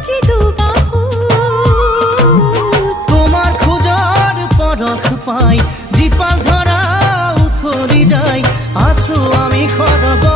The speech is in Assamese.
আজি দুবাহু তোমার খোঁজার পরখ পাই জীপাল ধরা উথলি যায় আসো আমি খরগ